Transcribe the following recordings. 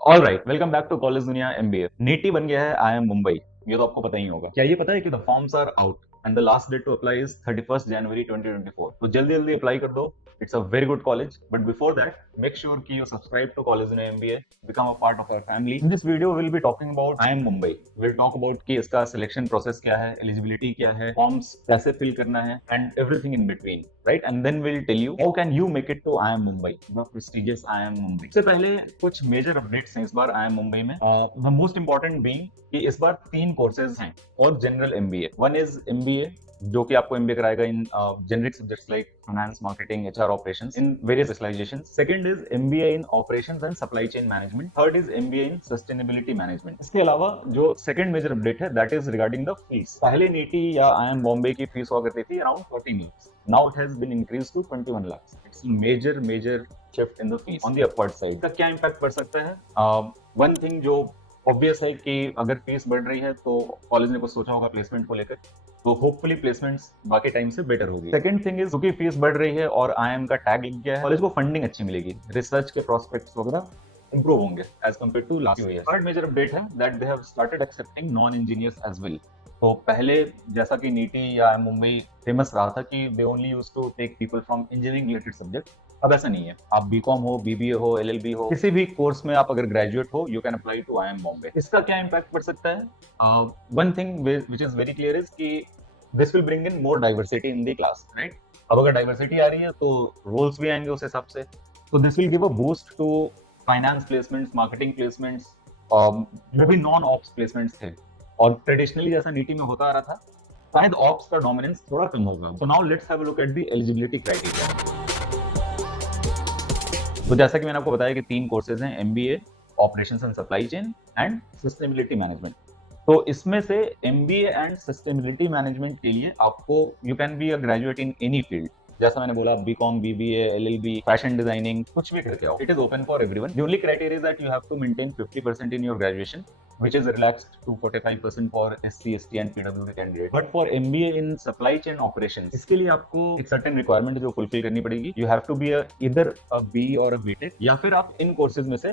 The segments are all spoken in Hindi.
All right, welcome back to college Dunia MBA. NITIE बन गया है IIM मुंबई। ये तो आपको पता ही होगा। क्या ये पता है कि the forms are out and the last date to apply is 31 January 2024। तो जल्दी जल्दी अप्लाई कर दो। It's a very good college, but before that make sure कि you subscribe to college Dunia MBA, become a part of our family. In this video will be talking about IIM Mumbai. Will talk about कि इसका सिलेक्शन प्रोसेस क्या है, एलिजिबिलिटी क्या है, फॉर्म्स कैसे फिल करना है and everything in between, right? And then will tell you how can you make it to IIM Mumbai, the prestigious IIM Mumbai. इससे पहले कुछ मेजर अपडेट्स हैं इस बार IIM मुंबई में। द मोस्ट इंपॉर्टेंट बीइंग कि इस बार 3 कोर्सेज हैं और general MBA. One is MBA जो कि आपको एमबीए कराएगा in generic subjects like finance, marketing, HR operations in various specialisations. Second is MBA in operations and supply chain management. Third is MBA in sustainability management. इसके अलावा जो सेकंड मेजर अपडेट है that is regarding the fees. पहले नीटी या IIM बॉम्बे की फीस हुआ करती थी around 14 lakhs. Now it has been increased to 21 lakhs. It's a major shift in the fees on the upward side. इसका क्या इम्पैक्ट पड़ सकता है? वन थिंग जो ऑब्वियस है कि अगर फीस बढ़ रही है तो कॉलेज ने कुछ सोचा होगा प्लेसमेंट को लेकर, तो होपफुली प्लेसमेंट्स बाकी टाइम से बेटर होगी। सेकंड थिंग इज क्योंकि फीस बढ़ रही है और IIM का टैग लग गया है, कॉलेज को फंडिंग अच्छी मिलेगी, रिसर्च के प्रोस्पेक्ट्स वगैरह इंप्रूव होंगे as compared to last year. Third major update है that they have started accepting non engineers as well. तो पहले जैसा कि नीटी या मुंबई फेमस रहा था कि they only used to take people from engineering related subject, अब ऐसा नहीं है। आप बीकॉम हो, बीबीए हो, एलएलबी हो, किसी भी कोर्स में आप अगर ग्रेजुएट हो, you can apply to IIM Bombay. इसका क्या इम्पैक्ट पड़ सकता है? One thing which is very clear is कि this will bring in more diversity in the class, right? अब अगर डाइवर्सिटी आ रही है तो रोल्स भी आएंगे उस हिसाब से। तो this will give a boost to finance placements, marketing placements, जो भी नॉन ऑप्स प्लेसमेंट्स थे। और ट्रेडिशनली जैसा नीति में होता आ रहा था, शायद ऑप्स का डोमिनेंस थोड़ा कम होगा। So now let's have a look at the eligibility criteria. तो जैसा कि मैंने आपको बताया कि 3 कोर्सेज हैं, MBA, operations and supply chain and sustainability management. तो इसमें से एमबीए एंड सस्टेनेबिलिटी मैनेजमेंट के लिए आपको you can be a graduate in any field. जैसा मैंने बोला, BCom, BBA, LLB, fashion designing, कुछ भी करके आओ। It is open for everyone. The only criteria is that you have to maintain 50% in your graduation, which is relaxed to 45% for SC, ST and PWD candidate. But for MBA in supply chain operations, इसके लिए आपको एक certain requirement जो fulfill करनी पड़ेगी। You have to be either a B or a BTech, या फिर आप इन courses में से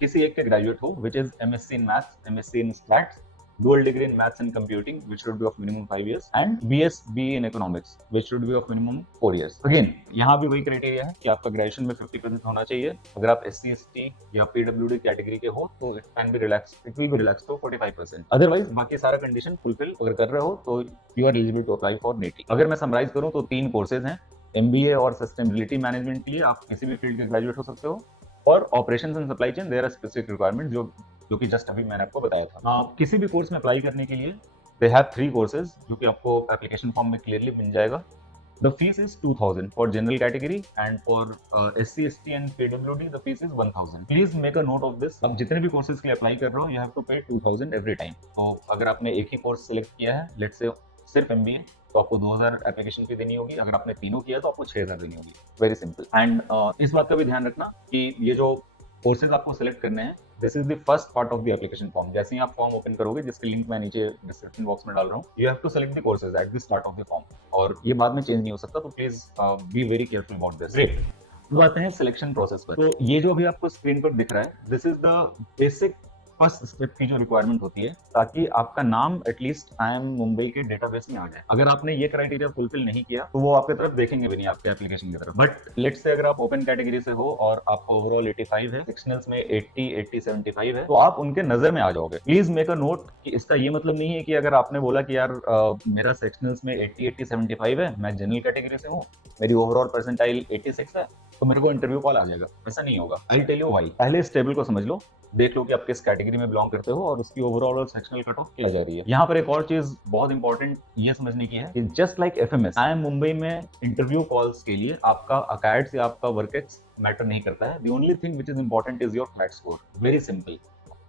किसी एक के ग्रेजुएट हो, which is MSc in Maths, MSc in Stats, dual degree in Maths and Computing, which should be of minimum 5 years, and BSc in Economics, which should be of minimum 4 years. Again, यहाँ भी वही क्राइटेरिया है कि आपका ग्रेजुएशन में 50% होना चाहिए। अगर आप SC, ST या PWD कैटेगरी के हो तो it can be relax, it will be relax to 45%। Otherwise बाकी सारा कंडीशन फुलफिल अगर कर रहे हो तो you are eligible to apply for NITIE. अगर मैं समराइज करूँ तो 3 कोर्सेज हैं एमबीए और सस्टेनेबिलिटी मैनेजमेंट के लिए। आप किसी भी फील्ड के ग्रेजुएट हो सकते हो, और operations and supply chain there are specific requirement जो कि जस्ट अभी मैंने आपको बताया था। किसी भी कोर्स में अप्लाई करने के लिए दे हैव 3 कोर्सेज जो कि आपको एप्लीकेशन फॉर्म में क्लियरली मिल जाएगा। The fees is 2000 for general category and for SC, ST and PWD the fees is 1000. Please make a note of this. अब जितने भी कोर्सेज के लिए अप्लाई कर रहे हो, you have to pay 2000 every time. तो अगर आपने एक ही कोर्स सिलेक्ट किया है, लेट्स से सिर्फ एमबीए, तो आपको 2000 एप्लीकेशन फी देनी होगी। अगर आपने तीनों किया तो आपको 6000 देनी होगी। Very simple. एंड इस बात का भी ध्यान रखना कि ये जो कोर्सेज आपको सिलेक्ट करने हैं, this is the first part of the application form. जैसे ही आप फॉर्म ओपन करोगे, जिसके लिंक मैं नीचे डिस्क्रिप्शन बॉक्स में डाल रहा हूँ, you have to select the courses at the start of the form, और ये बाद में चेंज नहीं हो सकता। तो please be very careful about this. Great, तो आते हैं सिलेक्शन प्रोसेस पर। तो ये जो अभी आपको स्क्रीन पर दिख रहा है, this is the basic first step की जो रिक्वायरमेंट होती है, ताकि आपका नाम एटलीस्ट IIM मुंबई के डेटाबेस में आ जाए। अगर आपने ये क्राइटेरिया फुलफिल नहीं किया तो वो आपकी तरफ देखेंगे भी नहीं, आपके एप्लीकेशन की तरफ। बट लेट्स से अगर आप ओपन कैटेगरी से हो और आपका ओवरऑल 85 है, सेक्शनल्स में 80, 80, 75 है, तो आप उनके नजर में आ जाओगे। प्लीज मेक अ नोट कि इसका ये मतलब नहीं है कि अगर आपने बोला कि यार मेरा सेक्शनल्स में 80, 80, 75 है, मैं जनरल कैटेगरी से हूँ, मेरी ओवरऑल परसेंटाइल 86 है, तो मेरे को इंटरव्यू कॉल आ जाएगा। ऐसा नहीं होगा। I tell you why. पहले इस टेबल को समझ लो, देख लो कि आप किस कैटेगरी में बिलोंग करते हो और उसकी ओवरऑल और सेक्शनल कट ऑफ क्या जा रही है। यहाँ पर एक और चीज बहुत इंपॉर्टेंट ये समझने की है कि just like FMS, IIM Mumbai में इंटरव्यू कॉल्स के लिए आपका अकैड्स या आपका वर्केट्स मैटर नहीं करता है। The only thing which is important is your CLAT score. Very simple.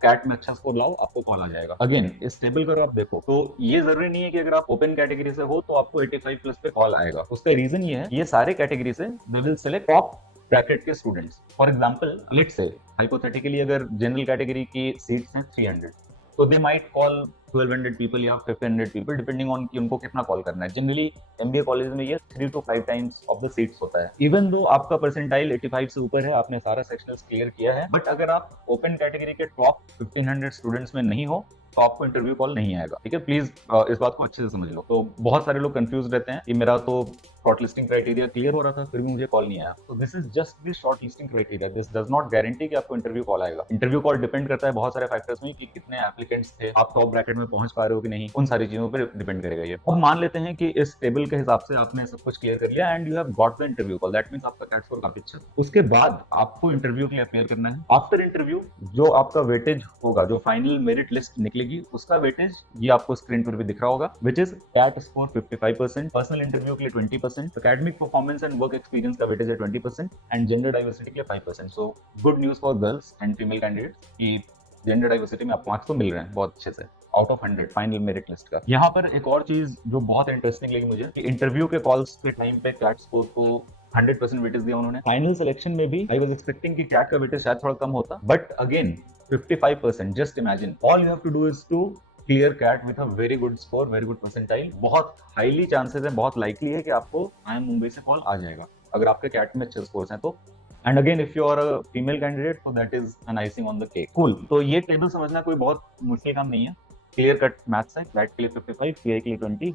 CAT में अच्छा स्कोर लाओ, आपको कॉल आ जाएगा। अगेन इस टेबल को आप देखो तो ये जरूरी नहीं है कि अगर आप ओपन कैटेगरी से हो तो आपको 85 प्लस पे कॉल आएगा। उसका रीजन ये है, ये सारे कैटेगरी से they will select top bracket के students. For example, let's say hypothetically अगर जनरल कैटेगरी की सीट्स हैं 300, तो दे माइट कॉल 1200 पीपल या 1500 पीपल, डिपेंडिंग ऑन कि उनको कितना कॉल करना है। जनरली एमबीए कॉलेज में ये 3 to 5 times of the seats होता है। इवन दो आपका परसेंटाइल 85 से ऊपर है, आपने सारा सेक्शनल्स क्लियर किया है, बट अगर आप ओपन कैटेगरी के टॉप 1500 स्टूडेंट्स में नहीं हो तो आपको इंटरव्यू कॉल नहीं आएगा। ठीक है, प्लीज इस बात को अच्छे से समझ लो। तो बहुत सारे लोग कंफ्यूज रहते हैं कि मेरा तो शॉर्टलिस्टिंग क्राइटेरिया क्लियर हो रहा था फिर भी मुझे कॉल नहीं आया। तो this is just the shortlisting criteria, this does not guarantee कि आपको इंटरव्यू कॉल आएगा। इंटरव्यू कॉल डिपेंड करता है बहुत सारे फैक्टर्स में कि कितने एप्लीकेंट्स थे, आप टॉप ब्रैकेट में पहुंच पा रहे हो कि नहीं, उन सारी चीजों पर डिपेंड करेगा ये। अब मान लेते हैं कि इस टेबल के हिसाब से आपने सब कुछ क्लियर कर लिया and you have got the interview call, that means आपका कैट स्कोर काफी अच्छा। उसके बाद आपको इंटरव्यू के लिए अपेयर करना है। आफ्टर इंटरव्यू जो आपका वेटेज होगा, जो फाइनल मेरिट लिस्ट निकलेगी, उसका वेटेज ये आपको स्क्रीन पर भी दिख रहा होगा, which is CAT score 55%, personal interview के लिए 20%, academic performance and work experience का वेटेज है 20% एंड जेंडर डाइवर्सिटी के लिए 5%। So good news for girls and female candidates कि जेंडर डाइवर्सिटी में आपको मार्क्स तो मिल रहे हैं बहुत अच्छे से out of 100 final merit list का। यहाँ पर एक और चीज जो बहुत इंटरेस्टिंग लगी मुझे कि इंटरव्यू के कॉल्स के टाइम पे कैट स्कोर को 100% वेटेज दिया उन्होंने। फाइनल सिलेक्शन में भी आई वाज एक्सपेक्टिंग कि कैट का वेटेज शायद थोड़ा कम होता, but again 55%, just imagine, all you have to do is to clear CAT with a very good score, very good percentile. बहुत हाईली चांसेस है, बहुत लाइकली है कि आपको IIM मुंबई से कॉल आ जाएगा अगर आपके कैट में अच्छे स्कोर्स हैं तो। And again if you are a female candidate तो that is an icing on the cake. Cool. तो ये टेबल समझना कोई बहुत मुश्किल काम नहीं है, क्लियर कट मैथ्स है। कैट के लिए 55, सीआई के लिए 20,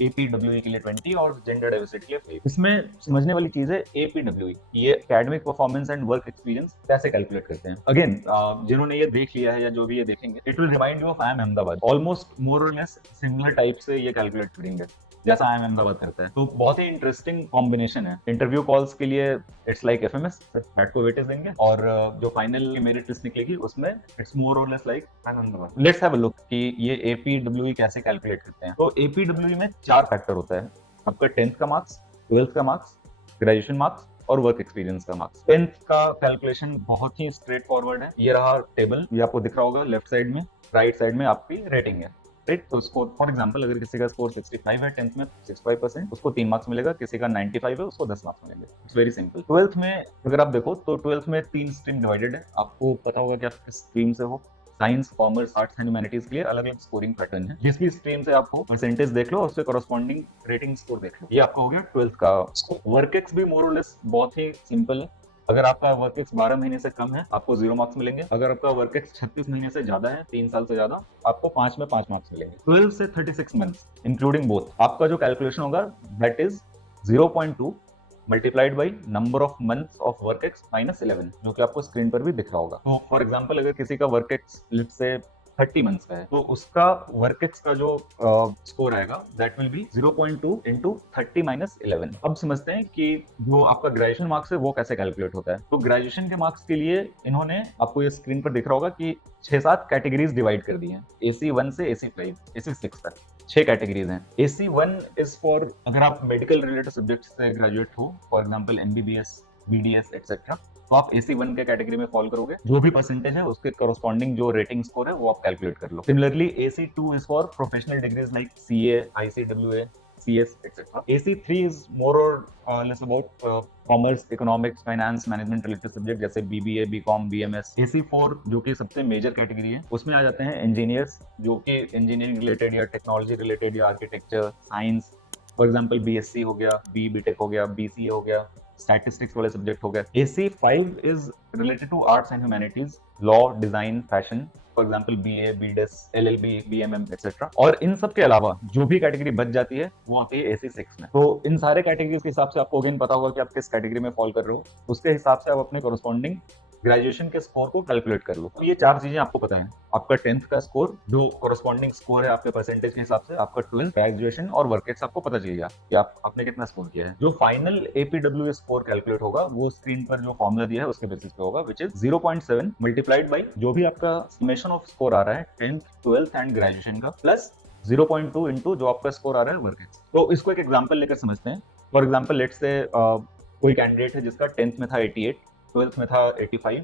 एपीडब्ल्यूई के लिए 20 और जेंडर डाइवर्सिटी के लिए 5। इसमें समझने वाली चीज है एपीडब्ल्यूई, ये academic performance and work experience कैसे कैलकुलेट करते हैं। अगेन जिन्होंने ये देख लिया है या जो भी ये देखेंगे, it will remind you of IIM Ahmedabad, almost more or less similar type से ये कैलकुलेट करेंगे जैसा IIM अहमदाबाद करता है। तो बहुत ही इंटरेस्टिंग कॉम्बिनेशन है। इंटरव्यू कॉल्स के लिए इट्स लाइक एफएमएस, कैट को वेटेज देंगे और जो फाइनल मेरिट लिस्ट निकलेगी उसमें it's more or less like IIM Ahmedabad. Let's have a look कि ये एपीडब्ल्यूई कैसे कैलकुलेट करते हैं। तो एपीडब्ल्यूई में 4 फैक्टर होता है, आपका 10th का मार्क्स, 12th का मार्क्स, ग्रेजुएशन मार्क्स और वर्क एक्सपीरियंस का मार्क्स। 10th का कैलकुलेशन बहुत ही स्ट्रेट फॉरवर्ड है। ये रहा टेबल, ये आपको दिख रहा होगा लेफ्ट साइड में, राइट साइड में आपकी रेटिंग है, राइट। तो स्कोर फॉर एग्जांपल अगर किसी का स्कोर 65 है 10th में 65%, उसको 3 मार्क्स मिलेगा, किसी का 95 है उसको 10 मार्क्स मिलेंगे। It's very simple. 12th में अगर आप देखो तो 12th में 3 स्ट्रीम डिवाइडेड है, आपको पता होगा कि आप किस स्ट्रीम से हो। Science, commerce, arts and humanities के लिए अलग अलग स्कोरिंग पैटर्न है, जिसकी स्ट्रीम से आपको परसेंटेज देख लो और उससे कॉरस्पॉन्डिंग रेटिंग स्कोर देख लो। ये आपका हो गया 12th का स्कोर। वर्क-एक्स भी मोर और लेस बहुत ही सिंपल है। अगर आपका वर्क-एक्स 12 महीने से कम है आपको 0 मार्क्स मिलेंगे, अगर आपका वर्क-एक्स 36 महीने से ज्यादा है, 3 साल से ज्यादा, आपको 5 में 5 मार्क्स मिलेंगे। 12 से 36 मंथ्स इंक्लूडिंग बोथ, आपका जो कैलकुलेशन होगा that is 0.2 multiplied by number of months of work-x minus 11, जो कि आपको स्क्रीन पर भी दिख रहा होगा। तो फॉर एग्जांपल अगर किसी का वर्क-एक्स लेट्स से 30 मंथ्स का है तो उसका वर्क-एक्स का जो स्कोर आएगा that will be 0.2 into 30 minus 11। अब समझते हैं कि जो आपका ग्रेजुएशन मार्क्स है वो कैसे कैलकुलेट होता है। तो ग्रेजुएशन के मार्क्स के लिए इन्होंने, आपको ये स्क्रीन पर दिख रहा होगा कि 6-7 कैटेगरीज डिवाइड कर दी हैं, AC1 से AC5, AC6 तक 6 कैटेगरीज हैं। AC1 इज फॉर अगर आप मेडिकल रिलेटेड सब्जेक्ट से ग्रेजुएट हो, for example MBBS, BDS etcetera, तो आप AC1 के कैटेगरी में फॉल करोगे। जो भी परसेंटेज है उसके कॉरस्पॉन्डिंग जो रेटिंग स्कोर है वो आप कैलकुलेट कर लो। Similarly AC2 is for professional degrees like CA, ICWA, CS etcetera. AC3 is more or less about commerce, economics, finance, management related subject जैसे BBA, BCom, BMS। AC4 जो कि सबसे मेजर कैटेगरी है, उसमें आ जाते हैं इंजीनियर्स जो कि इंजीनियरिंग रिलेटेड या टेक्नोलॉजी रिलेटेड या architecture, science, for example BSc हो गया, BTech हो गया, BCA हो गया, स्टैटिस्टिक्स वाले सब्जेक्ट हो गए। AC5 is related to arts and humanities, law, design, fashion, for example BA, BDes, LLB, BMM etcetera. और इन सब के अलावा जो भी कैटेगरी बच जाती है वो आती है AC6 में। तो इन सारे कैटेगरीज के हिसाब से आपको अगेन पता होगा कि आप किस कैटेगरी में फॉल कर रहे हो, उसके हिसाब से आप अपने कॉरस्पॉन्डिंग ग्रेजुएशन के स्कोर को कैलकुलेट कर लो। तो ये 4 चीजें आपको पता है, आपका 10th का स्कोर जो कॉरस्पॉन्डिंग स्कोर है आपके परसेंटेज के हिसाब से, आपका 12th, ग्रेजुएशन और वर्क-एक्स आपको पता चलेगा कि आपने कितना स्कोर किया है। जो फाइनल APWA स्कोर कैलकुलेट होगा वो स्क्रीन पर जो फॉर्मूला दिया है उसके बेसिस पे होगा, विच इज 0.7 मल्टीप्लाइड बाई जो भी आपका समेशन ऑफ स्कोर आ रहा है 10th, 12th एंड ग्रेजुएशन का, प्लस 0.2 इंटू जो आपका स्कोर आ रहा है वर्क-एक्स। तो इसको एक एग्जाम्पल लेकर समझते हैं। फॉर एग्जाम्पल लेट्स से कोई कैंडिडेट है जिसका 10th में था 88, 12th में था 85,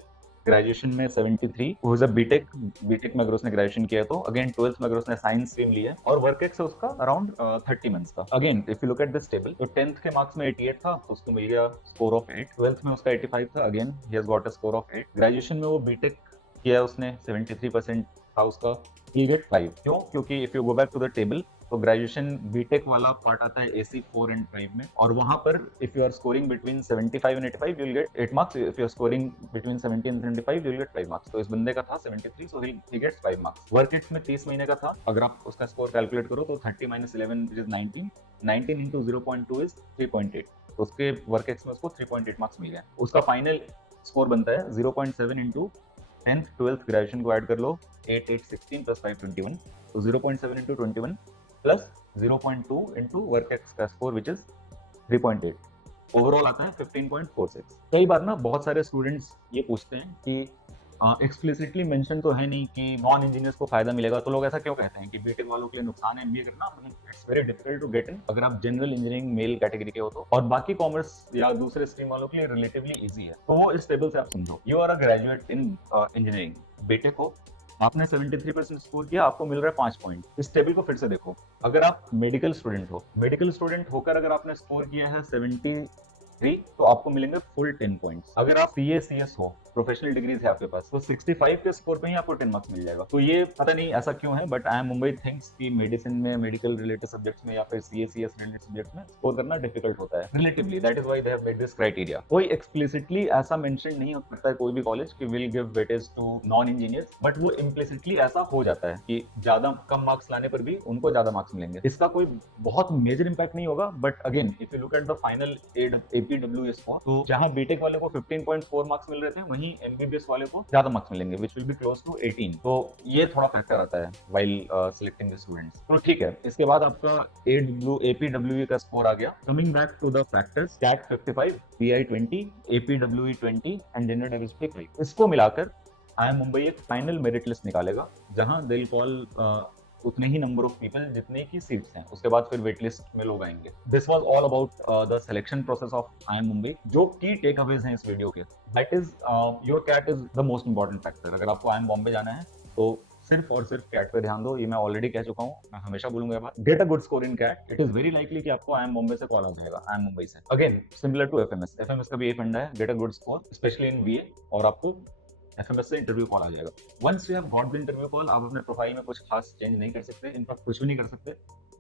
ग्रेजुएशन में 73, वो इज अ बीटेक में अगर उसने ग्रेजुएशन किया तो अगेन 12th में अगर उसने साइंस स्ट्रीम लिया और वर्क-एक्स है उसका अराउंड 30 मंथ्स का। Again if you look at this table, तो 10th के मार्क्स में 88 था तो उसको मिल गया स्कोर ऑफ 8, 12th में उसका 85 था, again he has got a score of 8, graduation में वो बीटेक किया उसने 73% था उसका you get 5. क्यों? क्योंकि if you go back to the table, तो ग्रेजुएशन बीटेक वाला पार्ट आता है AC 4 and 5 में, और वहां पर if you are scoring between 75 and 85 you'll get 8 marks. If you are scoring between 70 and 75 you'll get 5 marks. तो इस बंदे का था 73, so he gets 5 marks. Work ex में 30 महीने का था, अगर आप उसका स्कोर कैलकुलेट करो तो 30 minus 11 which is 19, 19 into 0.2 is 3.8. तो उसके वर्क एक्स में उसको 3.8 मार्क्स मिल गए. उसका फाइनल स्कोर बनता है 0.7 into 10th 12th ग्रेजुएशन को ऐड कर लो, 8 8 16 plus 5 21. तो 0.7 into 21 plus 0.2 into work ex का स्कोर which is 3.8. ओवरऑल आता है 15.46. कई बार ना बहुत सारे स्टूडेंट्स ये पूछते हैं कि एक्सप्लिसिटली मेंशन तो है नहीं कि नॉन इंजीनियर्स को फायदा मिलेगा, तो लोग ऐसा क्यों कहते हैं कि बीटेक वालों के लिए नुकसान है एमबीए करना? It's very difficult to get in अगर आप जनरल इंजीनियरिंग मेल कैटेगरी के हो तो, और बाकी कॉमर्स या दूसरे स्ट्रीम वालों के लिए रिलेटिवली इजी है. तो वो इस टेबल से आप समझो. You are a graduate in engineering, BTech हो, आपने 73% स्कोर किया, आपको मिल रहा है 5 पॉइंट. इस टेबल को फिर से देखो. अगर आप मेडिकल स्टूडेंट हो, मेडिकल स्टूडेंट होकर अगर आपने स्कोर किया है 73, तो आपको मिलेंगे फुल 10 पॉइंट्स. अगर आप CA/CS हो, प्रोफेशनल डिग्रीज है आपके पास, तो 65 के स्कोर पे ही आपको 10 मार्क्स मिल जाएगा. तो ये पता नहीं ऐसा क्यों है, but I M Mumbai thinks कि मेडिसिन में, मेडिकल रिलेटेड सब्जेक्ट्स में या फिर CA/CS रिलेटेड सब्जेक्ट्स में स्कोर करना डिफिकल्ट होता है relatively. That is why they have made this criteria. कोई एक्सप्लिसिटली ऐसा मेंशन नहीं हो सकता है कोई भी कॉलेज कि will give weightage to non engineers, but वो इम्प्लिसिटली ऐसा हो जाता है कि ज्यादा कम मार्क्स लाने पर भी उनको ज्यादा मार्क्स मिलेंगे. इसका कोई बहुत मेजर इंपैक्ट नहीं होगा, but again if you look at the final APWS score, तो जहां बीटेक वाले को 15.4 मार्क्स मिल रहे थे, वहीं एमबीबीएस वाले को ज्यादा मार्क्स मिलेंगे, which will be close to 18. तो ये थोड़ा फैक्टर आता है while selecting the students. तो ठीक है, इसके बाद आपका APWE का स्कोर आ गया. Coming back to the factors, CAT 55, PI 20, APWE 20 and General Diversity 5. इसको मिलाकर IIM मुंबई एक फाइनल मेरिट लिस्ट निकालेगा, जहां they'll call उतने ही नंबर ऑफ पीपल जितने की सीट्स हैं. उसके बाद फिर वेट लिस्ट में लोग आएंगे. This was all about the selection process of IIM Mumbai. जो की टेक अवेज हैं इस वीडियो के, that is your CAT is the most important factor. अगर आपको IIM बॉम्बे जाना है तो सिर्फ और सिर्फ कैट पे ध्यान दो. ये मैं ऑलरेडी कह चुका हूँ, मैं हमेशा बोलूंगा ये बात. Get a good score in CAT. It is very likely कि आपको IIM बॉम्बे से कॉल आ जाएगा, IIM मुंबई से. अगेन सिमिलर टू FMS का भी एक फंडा है, get a good score specially in VA, और आपको FMS से इंटरव्यू कॉल आ जाएगा. Once you have got the interview call, आप अपने प्रोफाइल में कुछ खास चेंज नहीं कर सकते, इनफैक्ट कुछ भी नहीं कर सकते.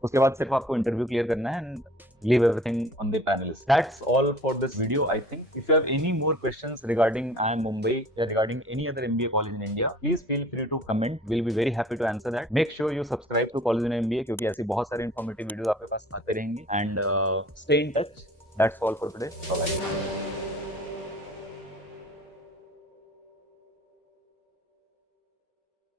उसके बाद सिर्फ आपको इंटरव्यू क्लियर करना है and leave everything on the panelists. That's all for this video, I think. If you have any more questions regarding IIM Mumbai or regarding any other MBA college in India, please feel free to comment. We'll be very happy to answer that. Make sure you subscribe to College in MBA क्योंकि ऐसी बहुत सारी informative videos आपके पास आते रहेंगी. And stay in touch. That's all for today. Bye bye.